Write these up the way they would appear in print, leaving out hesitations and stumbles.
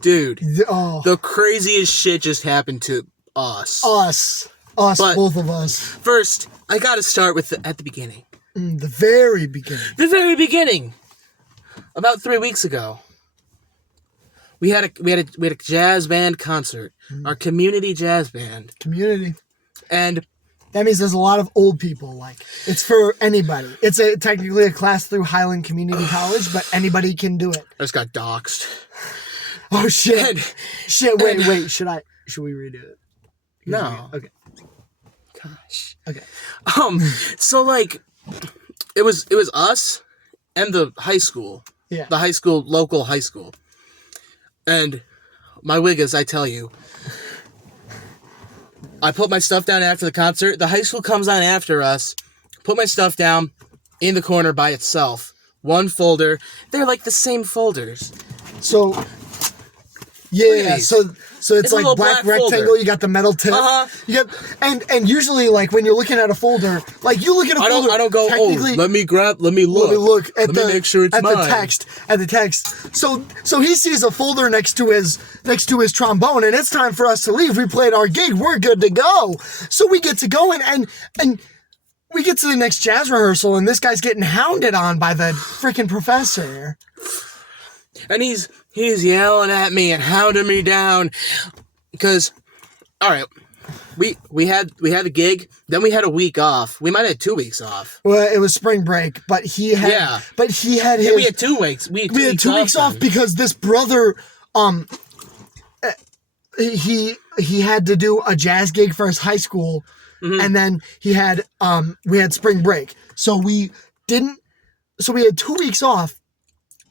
Dude, the craziest shit just happened to us. But both of us. First, I gotta start with at the beginning. The very beginning. The very beginning. About 3 weeks ago, we had a jazz band concert. Our community jazz band. Community. And that means there's a lot of old people. Like, it's for anybody. It's technically a class through Highland Community College, but anybody can do it. I just got doxxed. Oh shit! Wait. Should we redo it? No. Okay. Gosh. Okay. So like, it was us and the high school. Yeah. The high school, local high school. And my wiggas, I tell you, I put my stuff down after the concert. The high school comes on after us. Put my stuff down in the corner by itself. One folder. They're like the same folders. So, yeah. So it's like black rectangle. Folder. You got the metal tip. You got and usually like when you're looking at a folder, like you look at a folder. I don't go. Oh, let me look. Let me look at let me make sure it's mine. At the text. So he sees a folder next to his trombone, and it's time for us to leave. We played our gig. We're good to go. So we get to go and we get to the next jazz rehearsal, and this guy's getting hounded on by the freaking professor. And he's yelling at me and hounding me down because, all right, we had a gig, then we had a week off. We might have had 2 weeks off. Well, it was spring break, but he had we had 2 weeks. We had 2 weeks off because this brother he had to do a jazz gig for his high school, and then we had spring break, so we had 2 weeks off.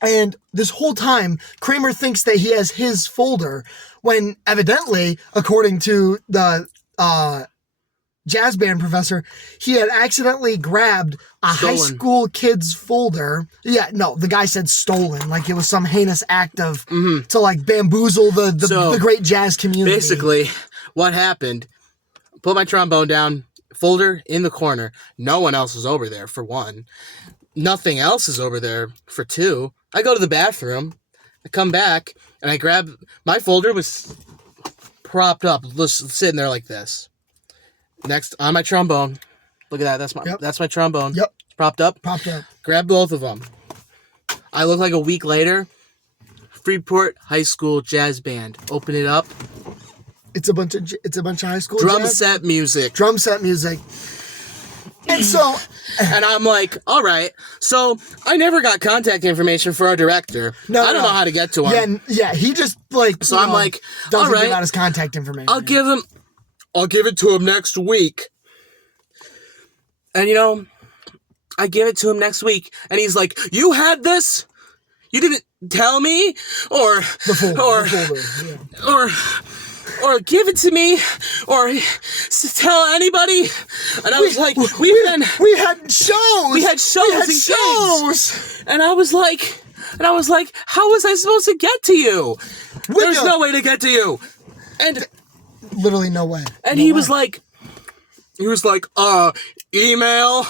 And this whole time, Kramer thinks that he has his folder, when evidently, according to the jazz band professor, he had accidentally grabbed a high school kid's folder. Yeah, no, the guy said stolen, like it was some heinous act of to like bamboozle the great jazz community. Basically, what happened? Put my trombone down, folder in the corner. No one else is over there, for one. Nothing else is over there, for two. I go to the bathroom, I come back, and I grab, my folder was propped up, sitting there like this. Next, on my trombone, look at that, that's my trombone. Yep. Propped up. Grab both of them. I look like a week later, Freeport High School Jazz Band. Open it up. It's a bunch of high school drum jazz? set music. And so... And I'm like, all right. So I never got contact information for our director. I don't know how to get to him. Yeah. He just like. So I'm like, doesn't all right, give out his contact information. I'll give it to him next week. And I give it to him next week, and he's like, "You had this? You didn't tell me, or or give it to me, or tell anybody." And I was like, we had shows. And I was like, how was I supposed to get to you? There's no way to get to you. And literally no way. And he was like, email.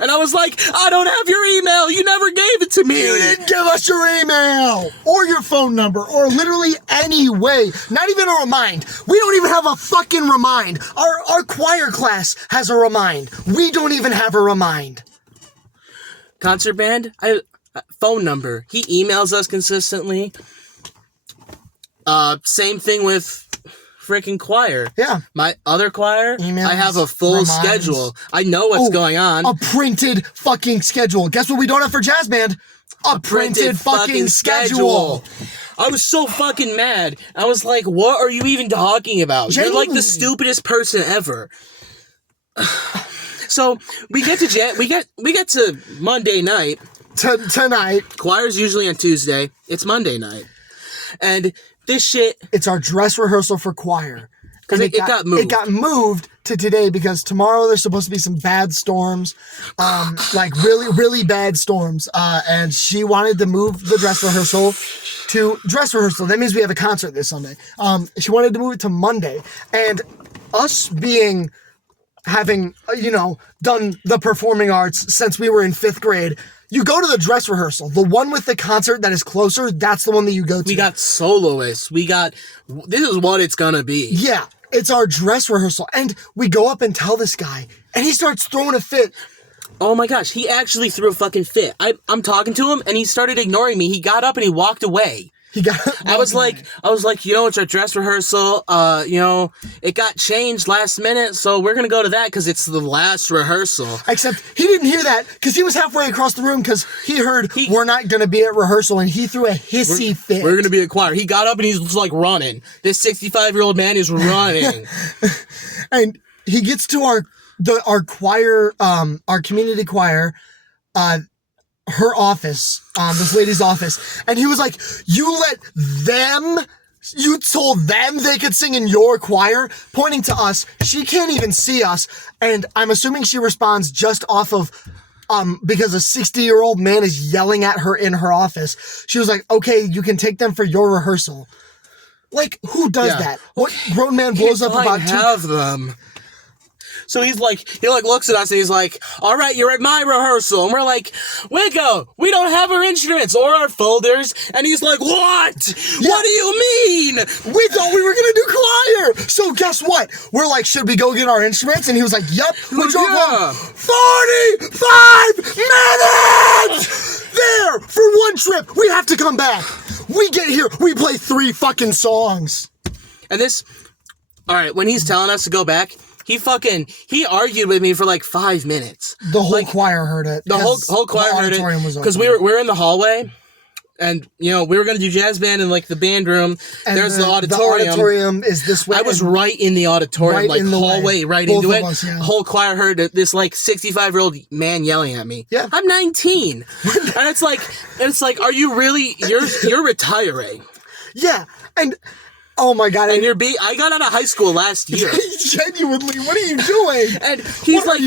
And I was like, I don't have your email. You never gave it to me. You didn't give us your email or your phone number or literally any way. Not even a remind. We don't even have a fucking remind. Our choir class has a remind. We don't even have a remind. Concert band, phone number. He emails us consistently. Same thing with freaking choir. Yeah. My other choir, emails, I have a full schedule. I know what's going on. A printed fucking schedule. Guess what we don't have for jazz band? A printed fucking schedule. I was so fucking mad. I was like, what are you even talking about? Genuinely. You're like the stupidest person ever. So we get to Monday night. Tonight. Choir's usually on Tuesday. It's Monday night. And this shit... It's our dress rehearsal for choir. Because it got moved. It got moved to today because tomorrow there's supposed to be some bad storms. Like really, really bad storms. And she wanted to move the dress rehearsal to dress rehearsal. That means we have a concert this Sunday. She wanted to move it to Monday. And us having done the performing arts since we were in 5th grade, You go to the dress rehearsal. The one with the concert that is closer, that's the one that you go to. We got soloists. This is what it's gonna be. Yeah, it's our dress rehearsal. And we go up and tell this guy, and he starts throwing a fit. Oh my gosh, he actually threw a fucking fit. I'm talking to him, and he started ignoring me. He got up and he walked away. I was like, it's our dress rehearsal. It got changed last minute, so we're gonna go to that because it's the last rehearsal. Except he didn't hear that because he was halfway across the room because he heard we're not gonna be at rehearsal, and he threw a hissy fit. We're gonna be at choir. He got up and he's just like running. This 65-year-old man is running, and he gets to our choir, our community choir, her office, this lady's office, and he was like, you told them they could sing in your choir, pointing to us. She can't even see us, and I'm assuming she responds just off of, because a 60-year-old man is yelling at her in her office. She was like, okay, you can take them for your rehearsal. Like, who does that? What grown man blows up about them? So he looks at us and he's like, all right, you're at my rehearsal. And we're like, Wiggo, we don't have our instruments or our folders. And he's like, what? Yeah. What do you mean? We thought we were going to do choir. So guess what? We're like, should we go get our instruments? And he was like, yep. We drove home 45 minutes there for one trip. We have to come back. We get here. We play 3 fucking songs. And all right, when he's telling us to go back, he argued with me for like 5 minutes. The whole choir heard it. The whole choir heard it because we were in the hallway, and we were gonna do jazz band in like the band room. And there's the auditorium. The auditorium is this way. I was right in the auditorium, right in the hallway, right Both into it. Us, yeah. Whole choir heard this like 65-year-old man yelling at me. Yeah, I'm 19, and it's like, are you really? You're retiring. Yeah, and. Oh my God! And I got out of high school last year. Genuinely, what are you doing? And he's like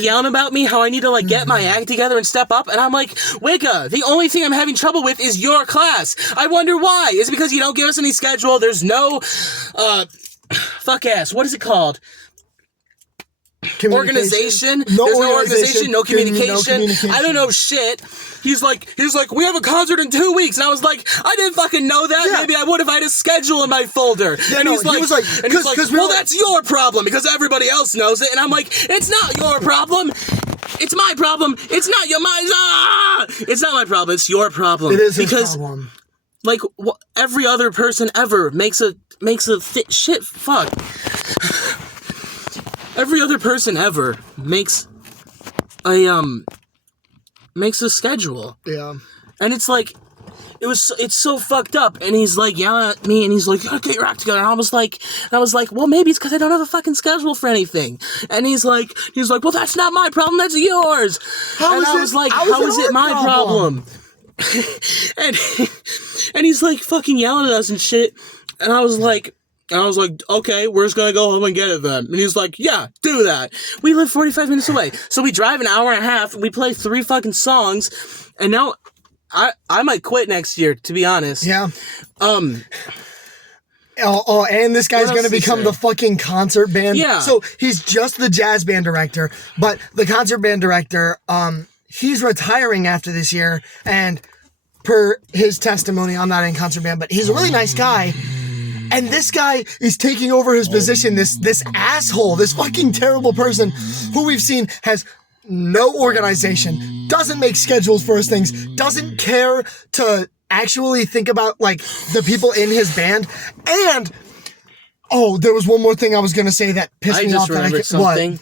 yelling about me how I need to like get my act together and step up. And I'm like, Wigga, the only thing I'm having trouble with is your class. I wonder why. Is it because you don't give us any schedule? There's no, fuck ass. What is it called? Organization. There's no organization, no communication. I don't know shit. He's like, we have a concert in 2 weeks. And I was like, I didn't fucking know that. Yeah. Maybe I would if I had a schedule in my folder. Yeah, and he's like, well, that's your problem because everybody else knows it. And I'm like, it's not your problem. It's my problem. It's not It's not my problem. It's your problem. It is his problem. Like, every other person ever makes a shit. Fuck. Every other person ever makes a schedule. Yeah. And it's like, it's so fucked up. And he's like yelling at me and he's like, get your act together. And I was like, well, maybe it's because I don't have a fucking schedule for anything. And he's like, well, that's not my problem. That's yours. How is it my problem? and he's like fucking yelling at us and shit. And I was like, okay, we're just gonna go home and get it then. And he's like, yeah, do that. We live 45 minutes away. So we drive an hour and a half, and we play 3 fucking songs, and now I might quit next year, to be honest. Yeah. And this guy's gonna become the fucking concert band. Yeah. So he's just the jazz band director, but the concert band director, he's retiring after this year, and per his testimony, I'm not in concert band, but he's a really nice guy. And this guy is taking over his position, this asshole, this fucking terrible person who we've seen has no organization, doesn't make schedules for his things, doesn't care to actually think about, like, the people in his band. And, there was one more thing I was going to say that pissed me off. I just remembered something. What?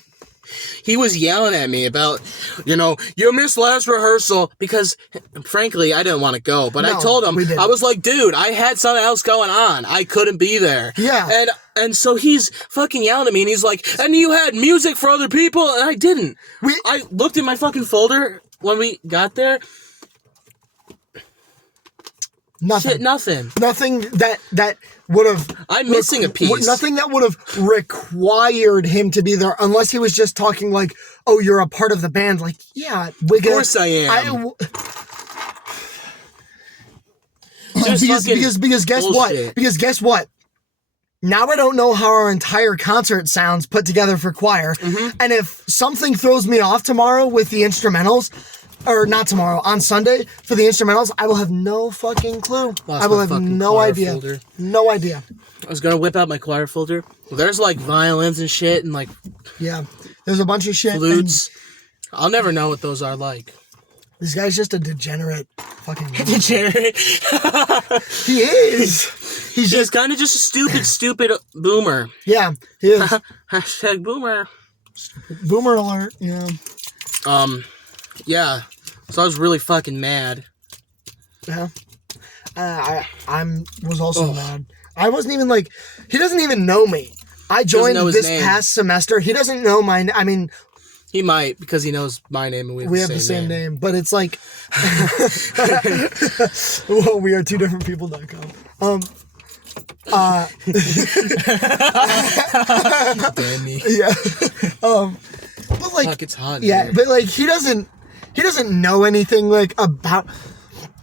He was yelling at me about, you missed last rehearsal because, frankly, I didn't want to go. But I told him, I was like, dude, I had something else going on. I couldn't be there. Yeah. And so he's fucking yelling at me, and he's like, and you had music for other people, and I didn't. I looked in my fucking folder when we got there. Nothing. Shit, nothing. Nothing that would have... I'm missing a piece. Nothing that would have required him to be there unless he was just talking like, oh, you're a part of the band. Like, yeah. Of course I am. Because guess what? Because guess what? Now I don't know how our entire concert sounds put together for choir. Mm-hmm. And if something throws me off tomorrow with the instrumentals, or not tomorrow, on Sunday for the instrumentals, I will have no fucking clue. I will have no idea. Folder. No idea. I was gonna whip out my choir folder. Well, there's like violins and shit and like Yeah, there's a bunch of shit. flutes. I'll never know what those are like. This guy's just a degenerate fucking Degenerate. He is. He's He's kind of just a stupid boomer. yeah, he is. Hashtag boomer. Boomer alert. Yeah. Yeah. So I was really fucking mad. Yeah. I was also mad. I wasn't even like, he doesn't even know me. I joined this past semester. He doesn't know my, I mean. He might, because he knows my name and we have the same name. But it's like, well, we are two different people.com. Damn me. Yeah. But like, fuck, it's hot. Yeah, here. but like, he doesn't know anything like about,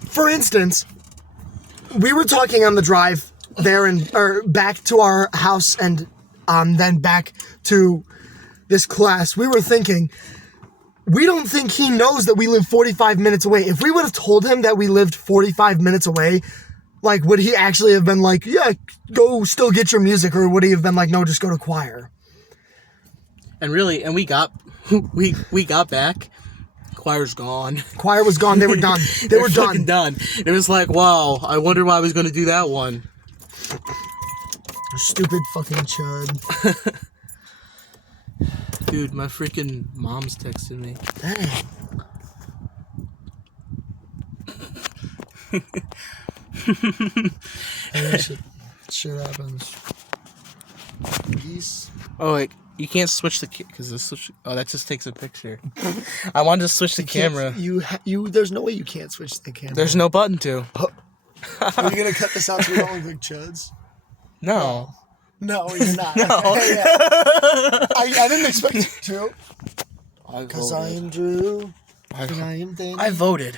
for instance, we were talking on the drive there or back to our house and then back to this class. We were thinking, we don't think he knows that we live 45 minutes away. If we would have told him that we lived 45 minutes away, like, would he actually have been like, yeah, go still get your music? Or would he have been like, no, just go to choir? And really, and we got back. Choir's gone. Choir was gone. They were done. They were fucking done. done. It was like, wow, I wonder why I was going to do that one. Stupid fucking chud. Dude, my freaking mom's texting me. Dang. Hey, shit happens. Geese. Oh, wait, you can't switch the because this switch. Oh, that just takes a picture. I wanted to switch the camera. There's no way you can't switch the camera. There's no button to. Are you gonna cut this out so we don't look like chuds? No. No, you're not. No. I didn't expect you to. Because I am Drew. And I am Danny. I voted.